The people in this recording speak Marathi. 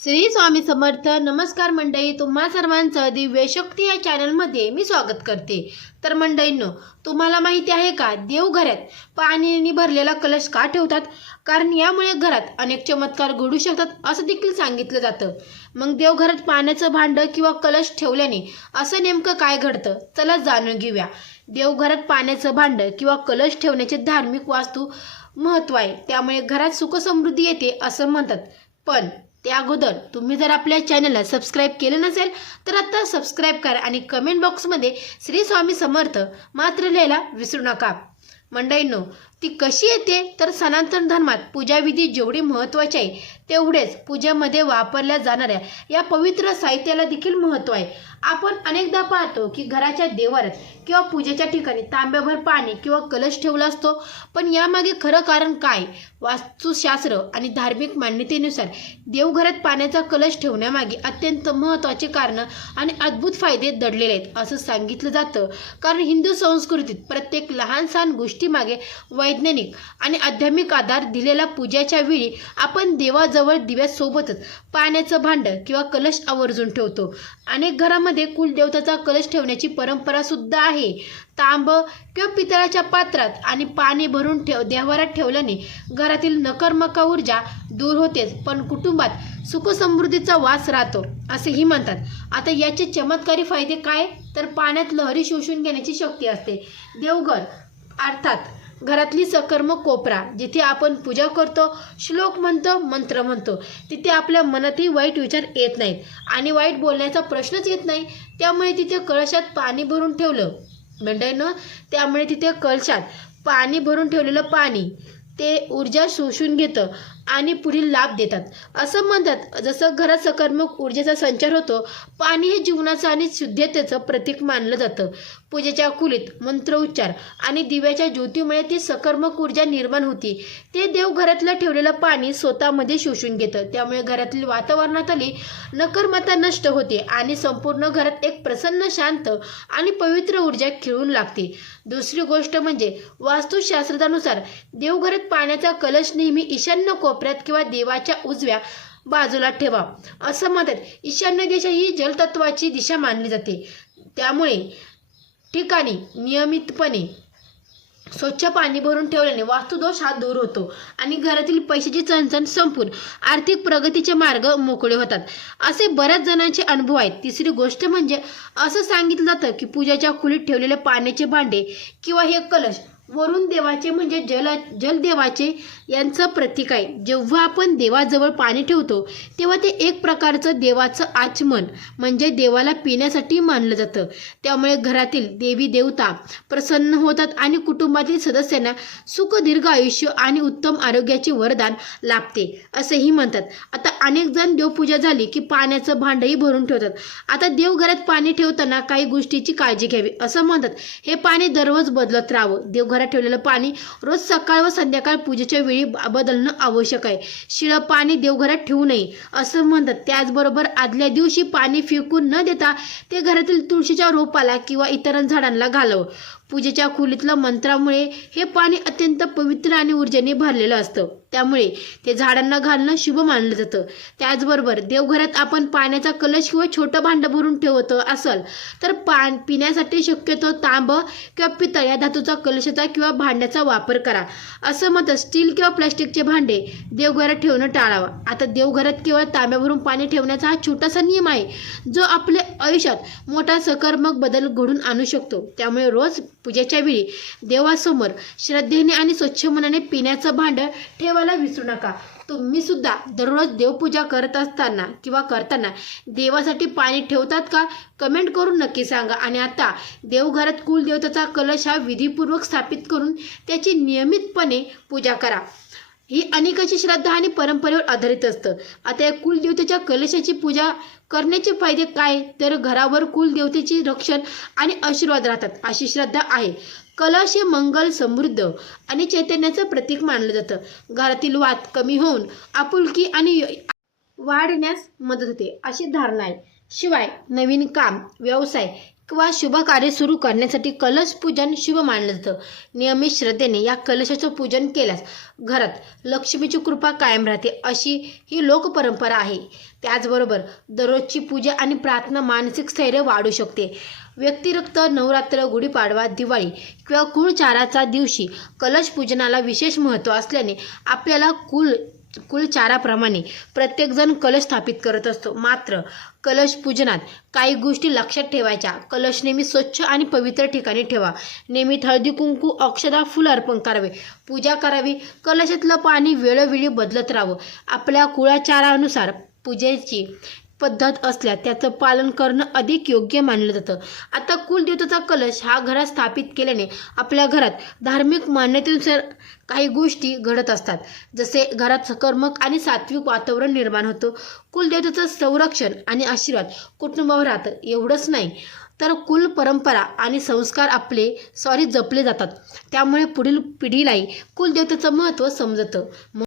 श्री स्वामी समर्थ. नमस्कार मंडळी, तुम्हा सर्वांचं दिव्य शक्ती या चॅनलमध्ये मी स्वागत करते. तर मंडळींनो, तुम्हाला माहिती आहे का, देवघरात पाण्याने भरलेला कलश का ठेवतात? कारण यामुळे घरात अनेक चमत्कार घडू शकतात असं देखील सांगितलं जातं. मग देवघरात पाण्याचं भांडं किंवा कलश ठेवल्याने असं नेमकं काय घडतं, चला जाणून घेऊया. देवघरात पाण्याचं भांडं किंवा कलश ठेवण्याचे धार्मिक वास्तू महत्त्व आहे. त्यामुळे घरात सुख समृद्धी येते असं म्हणतात. पण त्या अगोदर तुम्ही जर आपल्या चॅनलला सबस्क्राईब केलं नसेल तर आता सबस्क्राईब करा आणि कमेंट बॉक्समध्ये श्री स्वामी समर्थ मात्र लिहायला विसरू नका. मंडळींनो, ती कशी येते तर सनातन धर्मात पूजाविधी जेवढी महत्त्वाची आहे तेवढेच पूजेमध्ये वापरल्या जाणाऱ्या या पवित्र साहित्याला देखील महत्त्व आहे. आपण अनेकदा पाहतो की घराच्या देवाऱ्यात किंवा पूजेच्या ठिकाणी तांब्याभर पाणी किंवा कलश ठेवला असतो. पण यामागे खरं कारण काय? वास्तुशास्त्र आणि धार्मिक मान्यतेनुसार देवघरात पाण्याचा कलश ठेवण्यामागे अत्यंत महत्त्वाचे कारणं आणि अद्भुत फायदे दडलेले आहेत असं सांगितलं जातं. कारण हिंदू संस्कृतीत प्रत्येक लहान सहान गोष्टीमागे वैज्ञानिक आणि आध्यात्मिक आधार दिलेला पूजेच्या वेळी आपण देवाजवळ दिव्यासोबतच पाण्याचं भांडं किंवा कलश आवर्जून ठेवतो. अनेक घरामध्ये कुलदेवताचा कलश ठेवण्याची परंपरा सुद्धा आहे. तांब किंवा पितळाच्या पात्रात आणि पाणी भरून देवाऱ्यात ठेवल्याने घरातील नकारात्मक ऊर्जा दूर होतेच, पण कुटुंबात सुखसमृद्धीचा वास राहतो असेही म्हणतात. आता याचे चमत्कारी फायदे काय? तर पाण्यात लहरी शोषून घेण्याची शक्ती असते. देवघर अर्थात घरातली सकर्मक कोपरा, जिथे आपण पूजा करतो, श्लोक म्हणतो, मंत्र म्हणतो, तिथे आपल्या मनातही वाईट विचार येत नाहीत आणि वाईट बोलण्याचा प्रश्नच येत नाही. त्यामुळे तिथे कळशात पाणी भरून ठेवलं मंडळींनो, त्यामुळे तिथे कळशात पाणी भरून ठेवलेलं पाणी ते ऊर्जा शोषून घेतं आणि पुढील लाभ देतात असं म्हणतात. जसं घरात सकारात्मक ऊर्जेचा संचार होतो, पाणी हे जीवनाचं आणि शुद्धतेचं प्रतीक मानलं जातं. पूजेच्या खोलीत मंत्रोच्चार आणि दिव्याच्या ज्योतीमुळे ती सकारात्मक ऊर्जा निर्माण होती. ते देवघरातलं ठेवलेलं पाणी स्वतःमध्ये शोषून घेतं. त्यामुळे घरातील वातावरणातली नकारात्मकता नष्ट होते आणि संपूर्ण घरात एक प्रसन्न, शांत आणि पवित्र ऊर्जा खिळून लागते. दुसरी गोष्ट म्हणजे वास्तुशास्त्रानुसार देवघरात पाण्याचा कलश नेहमी ईशान्य कोपऱ्यात किंवा देवाच्या उजव्या बाजूला ठेवा असं म्हणतात. ईशान्य दिशा ही जलतत्वाची दिशा मानली जाते. त्यामुळे ठिकाणी नियमितपणे स्वच्छ पाणी भरून ठेवल्याने वास्तुदोष हा दूर होतो आणि घरातील पैशाची चणचण संपून आर्थिक प्रगतीचे मार्ग मोकळे होतात असे बऱ्याच जणांचे अनुभव आहेत. तिसरी गोष्ट म्हणजे असं सांगितलं जातं की पूजेच्या खोलीत ठेवलेले पाण्याचे भांडे किंवा हे कलश वरुण देवाचे म्हणजे जलदेवाचे यांचं प्रतीक आहे. जेव्हा आपण देवाजवळ पाणी ठेवतो तेव्हा ते एक प्रकारचं देवाचं आचमन म्हणजे देवाला पिण्यासाठी मानलं जातं. त्यामुळे घरातील देवी देवता प्रसन्न होतात आणि कुटुंबातील सदस्यांना सुख, दीर्घ आयुष्य आणि उत्तम आरोग्याचे वरदान लाभते असेही म्हणतात. आता अनेक जण देवपूजा झाली की पाण्याचं भांडंही भरून ठेवतात. आता देवघरात पाणी ठेवताना काही गोष्टीची काळजी घ्यावी असं म्हणतात. हे पाणी दररोज बदलत राहावं. देवघरात ठेवलेलं पाणी रोज सकाळ व संध्याकाळ पूजेच्या वेळी बदलणं आवश्यक आहे. शिळं पाणी देवघरात ठेवू नये असं म्हणतात. त्याचबरोबर आदल्या दिवशी पाणी फेकून न देता ते घरातील तुळशीच्या रोपाला किंवा इतर झाडांना घालावं. पूजेच्या खोलीतल्या मंत्रामुळे हे पाणी अत्यंत पवित्र आणि ऊर्जेने भरलेलं असतं. त्यामुळे ते झाडांना घालणं शुभ मानलं जातं. त्याचबरोबर देवघरात आपण पाण्याचा कलश किंवा छोटं भांडं भरून ठेवत असाल तर पिण्यासाठी शक्यतो तांब किंवा पितळ या धातूचा कलशाचा किंवा भांड्याचा वापर करा असं म्हणतात. स्टील किंवा प्लास्टिकचे भांडे देवघरात ठेवणं टाळावं. आता देवघरात केवळ तांब्यावरून पाणी ठेवण्याचा हा छोटासा नियम आहे जो आपल्या आयुष्यात मोठा सकारात्मक बदल घडून आणू शकतो. त्यामुळे रोज पूजेच्या वेळी देवासमोर श्रद्धेने आणि स्वच्छ मनाने पिण्याचं भांडं ठेवायला विसरू नका. तुम्ही सुद्धा दररोज देवपूजा करत असताना किंवा करताना देवासाठी पाणी ठेवतात का? कमेंट करून नक्की सांगा. आणि आता देवघरात कुलदेवताचा कलश हा विधीपूर्वक स्थापित करून त्याची नियमितपणे पूजा करा. ही अनेकांची श्रद्धा आणि परंपरेवर आधारित असतं. आता या कुलदेवतेच्या कलशाची पूजा करण्याचे फायदे काय? तर घरावर कुलदेवतेची रक्षण आणि आशीर्वाद राहतात अशी श्रद्धा आहे. कलश हे मंगल, समृद्ध आणि चैतन्याचं प्रतीक मानलं जातं. घरातील वाद कमी होऊन आपुलकी आणि वाढण्यास मदत होते अशी धारणा आहे. शिवाय नवीन काम, व्यवसाय किंवा शुभ कार्य सुरू करण्यासाठी कलश पूजन शुभ मानलं जातं. नियमित श्रद्धेने या कलशाचं पूजन केल्यास घरात लक्ष्मीची कृपा कायम राहते, अशी ही लोकपरंपरा आहे. त्याचबरोबर दररोजची पूजा आणि प्रार्थना मानसिक स्थैर्य वाढू शकते. व्यतिरिक्त नवरात्र, गुढीपाडवा, दिवाळी किंवा कुळचाराचा दिवशी कलश पूजनाला विशेष महत्त्व असल्याने आपल्याला कुलचाराप्रमाणे प्रत्येकजण कलश स्थापित करत असतो. मात्र कलश पूजनात काही गोष्टी लक्षात ठेवायच्या. कलश नेहमी स्वच्छ आणि पवित्र ठिकाणी ठेवा. नेहमी हळदी कुंकू, अक्षदा, फुल अर्पण करावे, पूजा करावी. कलशातलं पाणी वेळोवेळी बदलत राहावं. आपल्या कुळाचारानुसार पूजेची पद्धत असल्यास त्याचं पालन करणं अधिक योग्य मानलं जातं. आता कुलदेवतेचा कलश हा घरात स्थापित केल्याने आपल्या घरात धार्मिक मान्यतेनुसार काही गोष्टी घडत असतात. जसे घरात सकर्मक आणि सात्विक वातावरण निर्माण होतं. कुलदेवतेचं संरक्षण आणि आशीर्वाद कुटुंबावर राहतं. एवढंच नाही तर कुल परंपरा आणि संस्कार जपले जातात. त्यामुळे पुढील पिढीलाही कुलदेवतेचं महत्त्व समजतं.